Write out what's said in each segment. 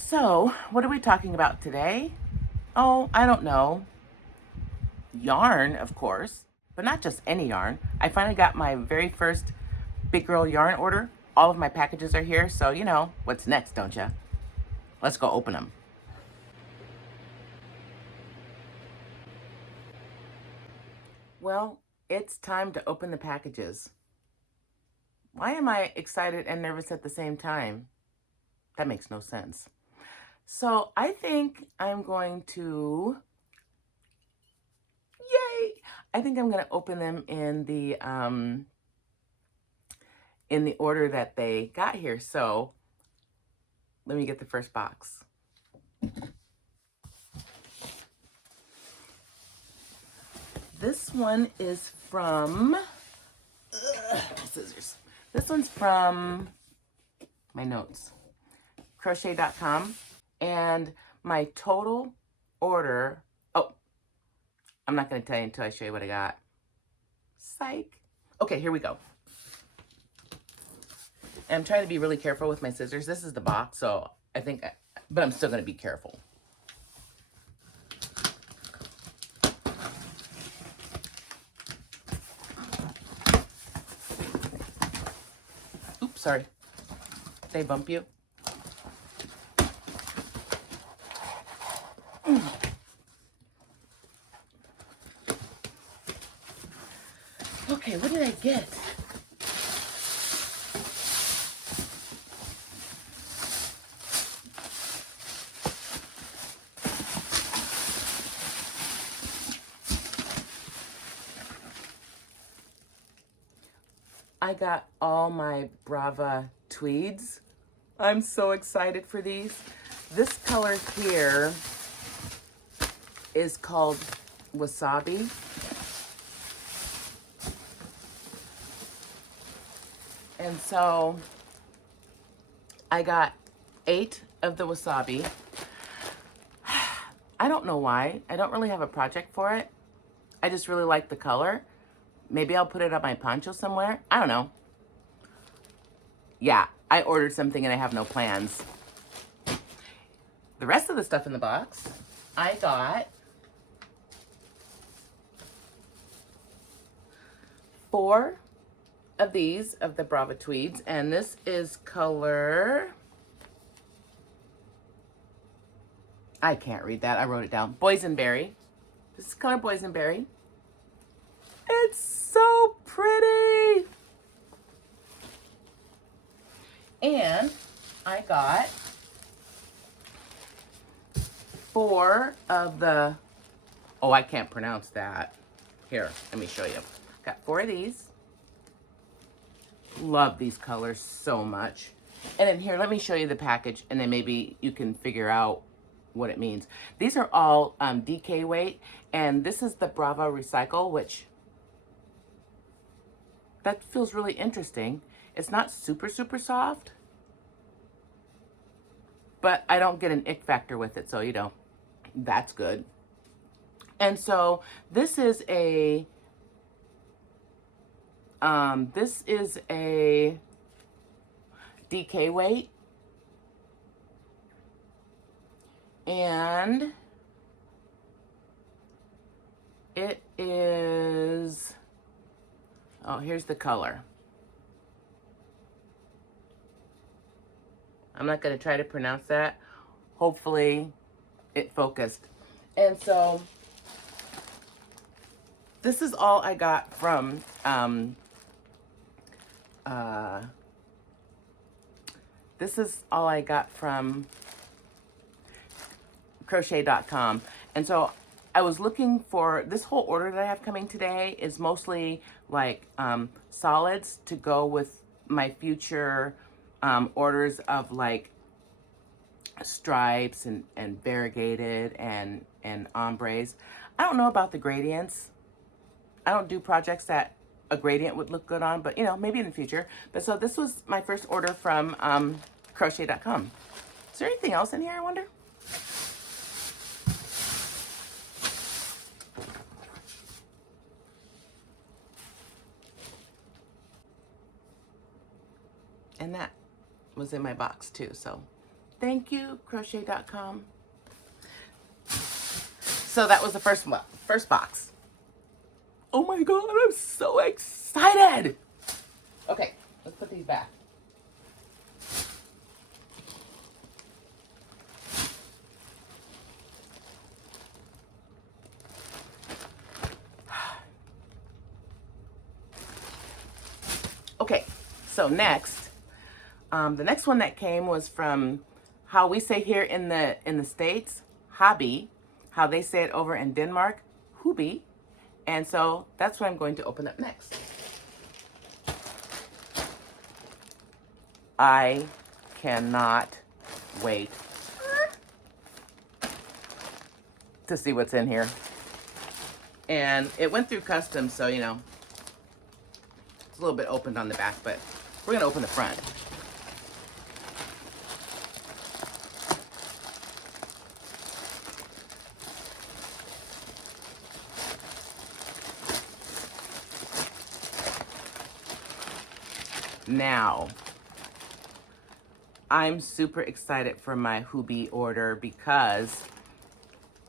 So, what are we talking about today? Oh, I don't know. Yarn, of course, but not just any yarn. I finally got my very first big girl yarn order. All of my packages are here, so you know what's next, don't you? Let's go open them. Well, it's time to open the packages. Why am I excited and nervous at the same time? That makes no sense. So, I think I'm going to yay! I think I'm going to open them in the order that they got here. So let me get the first box. This one is from scissors. This one's from my notes, crochet.com, and my total order. Oh, I'm not going to tell you until I show you what I got. Psych. Okay, here we go. And I'm trying to be really careful with my scissors. This is the box, so I think, but I'm still going to be careful. Oops, sorry. Did they bump you? Okay, what did I get? I got all my Brava tweeds. I'm so excited for these. This color here is called Wasabi. And so I got 8 of the Wasabi. I don't know why. I don't really have a project for it. I just really like the color. Maybe I'll put it on my poncho somewhere. I don't know. Yeah, I ordered something and I have no plans. The rest of the stuff in the box, I got 4 of these of the Brava tweeds, and this is color, I can't read that, I wrote it down, boysenberry. This is color boysenberry. It's so pretty. And I got 4 of the, oh, I can't pronounce that. Here, let me show you. Got 4 of these. Love these colors so much. And then here, let me show you the package, and then maybe you can figure out what it means. These are all DK weight, and this is the Brava Recycle, which that feels really interesting. It's not super, super soft, but I don't get an ick factor with it, so you know, that's good. And so this is a DK weight, and it is, oh, here's the color. I'm not going to try to pronounce that. Hopefully it focused. And so this is all I got from crochet.com. And so I was looking for, this whole order that I have coming today is mostly like solids to go with my future orders of like stripes and variegated and ombres. I don't know about the gradients. I don't do projects that a gradient would look good on, but you know, maybe in the future. But so this was my first order from crochet.com. Is there anything else in here, I wonder? And that was in my box too, so Thank you, crochet.com. So that was the first box. Oh my God, I'm so excited. Okay, let's put these back. Okay, so next, the next one that came was from how we say here in the States, Hobbii, how they say it over in Denmark, Hobbii. And so that's what I'm going to open up next. I cannot wait to see what's in here. And it went through customs, so you know, it's a little bit opened on the back, but we're gonna open the front. Now, I'm super excited for my Hobbii order because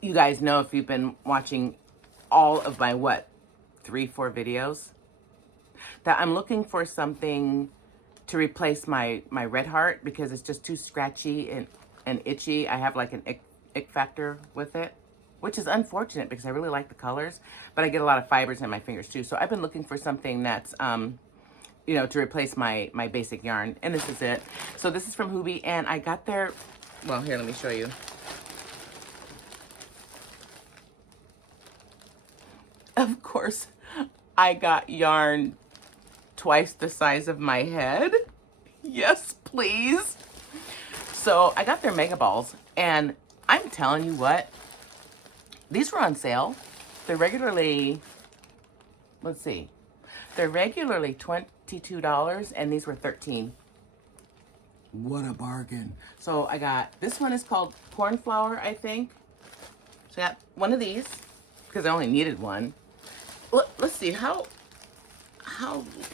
you guys know, if you've been watching all of my, 3-4 videos, that I'm looking for something to replace my red heart because it's just too scratchy and itchy. I have like an ick factor with it, which is unfortunate because I really like the colors, but I get a lot of fibers in my fingers too. So I've been looking for something that's, you know, to replace my basic yarn, and this is it. So this is from Hobbii, and I got their, well, here, let me show you. Of course, I got yarn twice the size of my head. Yes, please. So I got their mega balls, and I'm telling you what, these were on sale. They're regularly, let's see, they're regularly $22, and these were $13. What a bargain. So I got, this one is called Cornflower, I think. So I got one of these because I only needed one. Let's see, how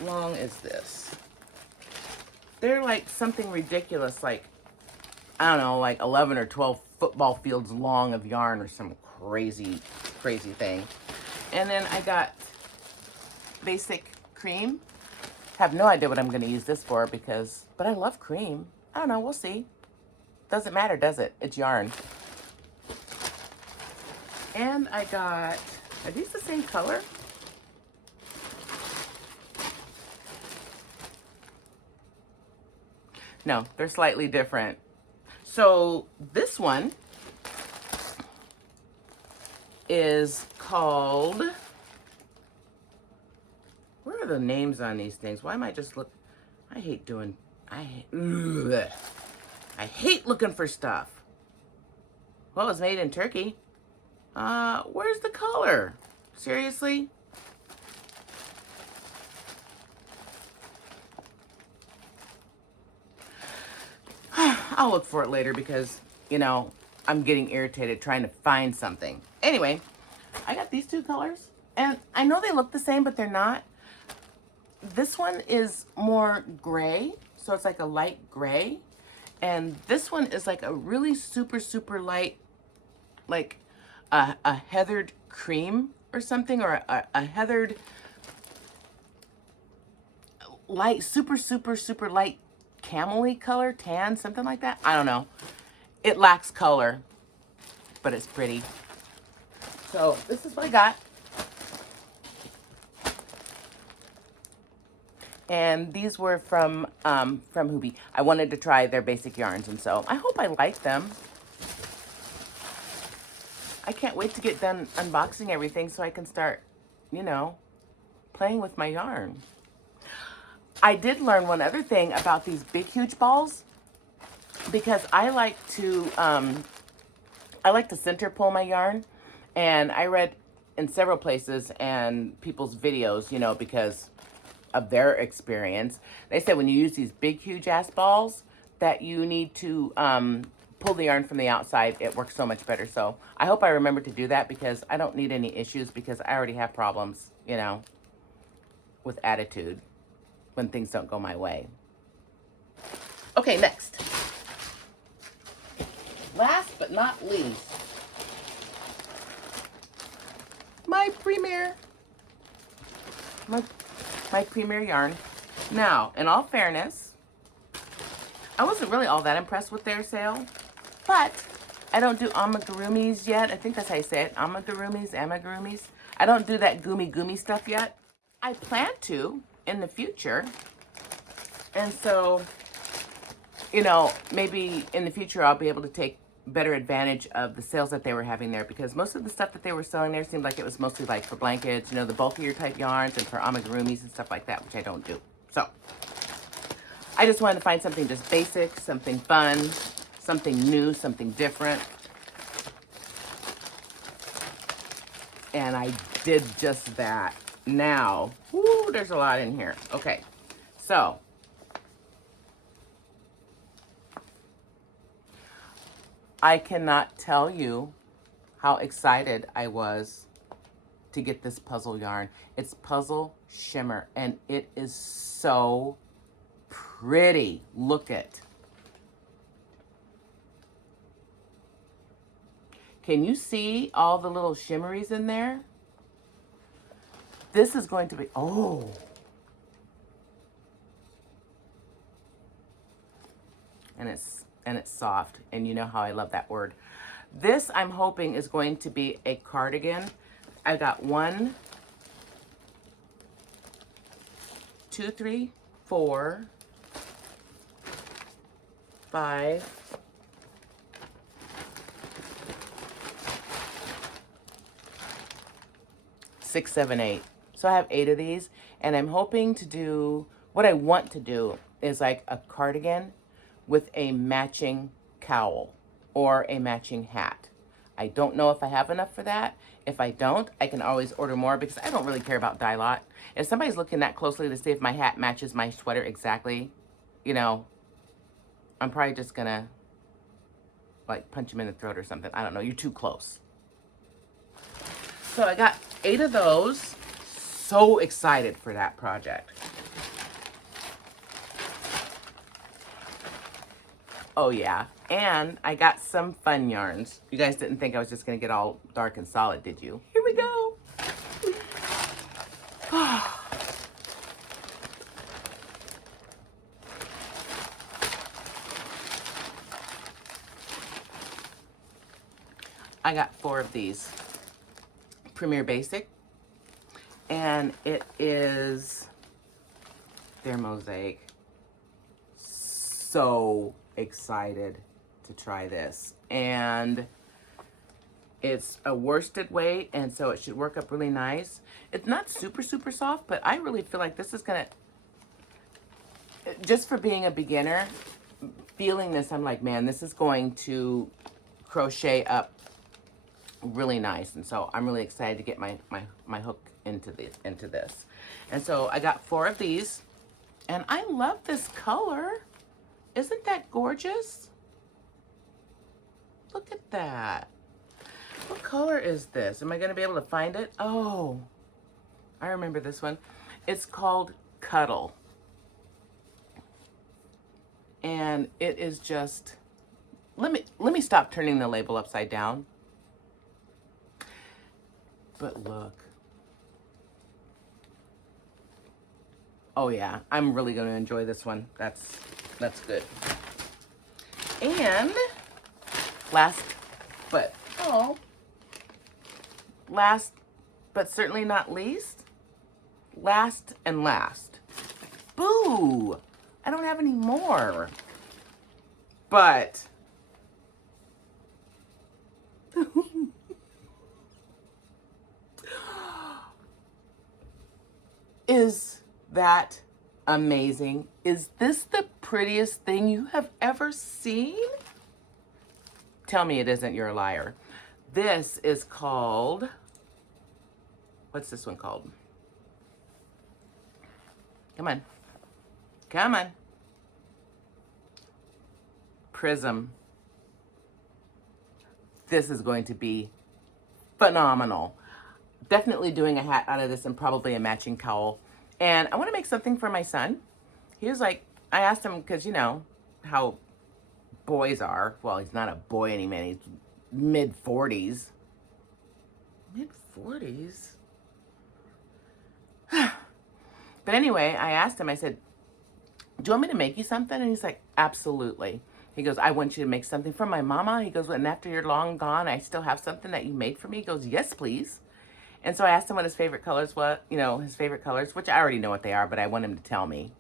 long is this? They're like something ridiculous, like, I don't know, like 11 or 12 football fields long of yarn or some crazy thing. And then I got basic cream. Have no idea what I'm going to use this for because, but I love cream. I don't know, we'll see. Doesn't matter, does it? It's yarn. And I got, are these the same color? No, they're slightly different. So this one is called, where are the names on these things? Why am I just I hate looking for stuff. Well, it's made in Turkey. Where's the color? Seriously? I'll look for it later because, you know, I'm getting irritated trying to find something. Anyway, I got these two colors, and I know they look the same, but they're not. This one is more gray, so it's like a light gray, and this one is like a really super light, like a heathered cream or something, or a heathered light, super light camel-y color, tan, something like that. I don't know. It lacks color, but it's pretty. So this is what I got. And these were from Hobbii. I wanted to try their basic yarns, and so I hope I like them. I can't wait to get done unboxing everything so I can start, you know, playing with my yarn. I did learn one other thing about these big, huge balls, because I like to center pull my yarn, and I read in several places and people's videos, you know, because of their experience, they said when you use these big, huge ass balls that you need to pull the yarn from the outside. It works so much better. So I hope I remember to do that because I don't need any issues, because I already have problems, you know, with attitude when things don't go my way. Okay, next. last but not least, my Premier yarn. Now, in all fairness, I wasn't really all that impressed with their sale, but I don't do amigurumis yet. I think that's how you say it, amigurumis. I don't do that gumi stuff yet. I plan to in the future, and so, you know, maybe in the future I'll be able to take better advantage of the sales that they were having there, because most of the stuff that they were selling there seemed like it was mostly like for blankets, you know, the bulkier type yarns, and for amigurumis and stuff like that, which I don't do. So I just wanted to find something just basic, something fun, something new, something different. And I did just that. Now, whoo, there's a lot in here. Okay, so I cannot tell you how excited I was to get this puzzle yarn. It's Puzzle Shimmer, and it is so pretty. Look it. Can you see all the little shimmeries in there? This is going to be, oh. And it's soft, and you know how I love that word. This, I'm hoping, is going to be a cardigan. I got 1, 2, 3, 4, 5, 6, 7, 8. So I have 8 of these, and I'm hoping to do, what I want to do is like a cardigan with a matching cowl or a matching hat. I don't know if I have enough for that. If I don't, I can always order more, because I don't really care about dye lot. If somebody's looking that closely to see if my hat matches my sweater exactly, you know, I'm probably just gonna like punch him in the throat or something. I don't know, you're too close. So I got 8 of those. So excited for that project. Oh yeah, and I got some fun yarns. You guys didn't think I was just gonna get all dark and solid, did you? Here we go. I got 4 of these. Premier Basic, and it is their mosaic. So excited to try this, and it's a worsted weight, and so it should work up really nice. It's not super soft, but I really feel like this is gonna, just for being a beginner, feeling this, I'm like, man, this is going to crochet up really nice. And so I'm really excited to get my hook into this. And so I got 4 of these, and I love this color. Isn't that gorgeous? Look at that. What color is this? Am I going to be able to find it? Oh, I remember this one. It's called Cuddle. And it is just, let me stop turning the label upside down. But look. Oh yeah, I'm really going to enjoy this one. That's good. And last but certainly not least, last. Boo! I don't have any more. But is that amazing? Is this the prettiest thing you have ever seen? Tell me it isn't, you're a liar. This is called, what's this one called? Come on. Come on. Prism. This is going to be phenomenal. Definitely doing a hat out of this, and probably a matching cowl. And I want to make something for my son. He was like, I asked him, because you know how boys are. Well, he's not a boy anymore. He's mid-40s. Mid-40s? But anyway, I asked him, I said, do you want me to make you something? And he's like, absolutely. He goes, I want you to make something for my mama. He goes, and after you're long gone, I still have something that you made for me. He goes, yes, please. And so I asked him what his favorite colors was, his favorite colors, which I already know what they are, but I want him to tell me.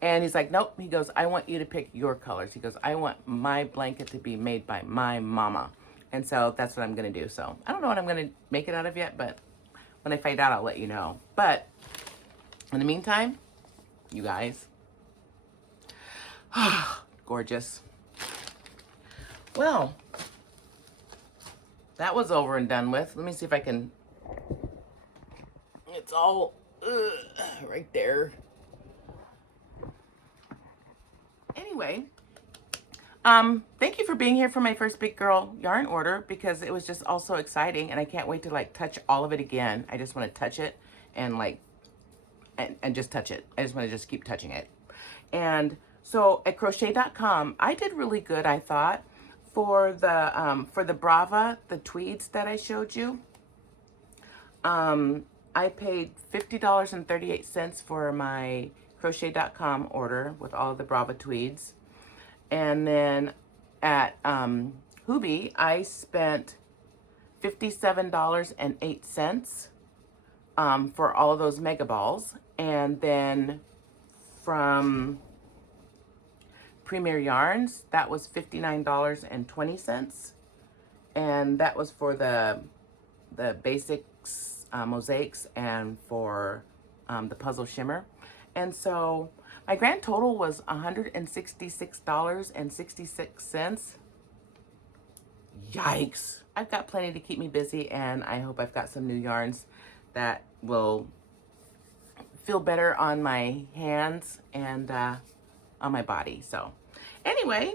And he's like, nope. He goes, I want you to pick your colors. He goes, I want my blanket to be made by my mama. And so that's what I'm going to do. So I don't know what I'm going to make it out of yet, but when I find out, I'll let you know. But in the meantime, you guys, gorgeous. Well, that was over and done with. Let me see if I can, it's all right there. Anyway, thank you for being here for my first big girl yarn order, because it was just all so exciting, and I can't wait to like touch all of it again. I just want to touch it and like, and just touch it. I just want to just keep touching it. And so at crochet.com, I did really good, I thought, for the Brava, the tweeds that I showed you. I paid $50.38 for my crochet.com order with all of the Brava tweeds. And then at Hobbii, I spent $57.08 for all of those mega balls. And then from Premier Yarns, that was $59.20. And that was for the basics, mosaics, and for the puzzle shimmer. And so my grand total was $166.66. Yikes. I've got plenty to keep me busy, and I hope I've got some new yarns that will feel better on my hands and on my body. So anyway,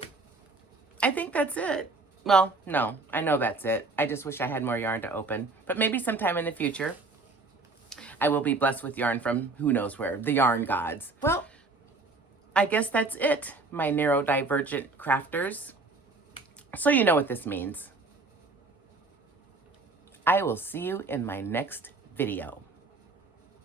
I think that's it. Well, no, I know that's it. I just wish I had more yarn to open, but maybe sometime in the future I will be blessed with yarn from who knows where, the yarn gods. Well, I guess that's it, my neurodivergent crafters. So you know what this means. I will see you in my next video.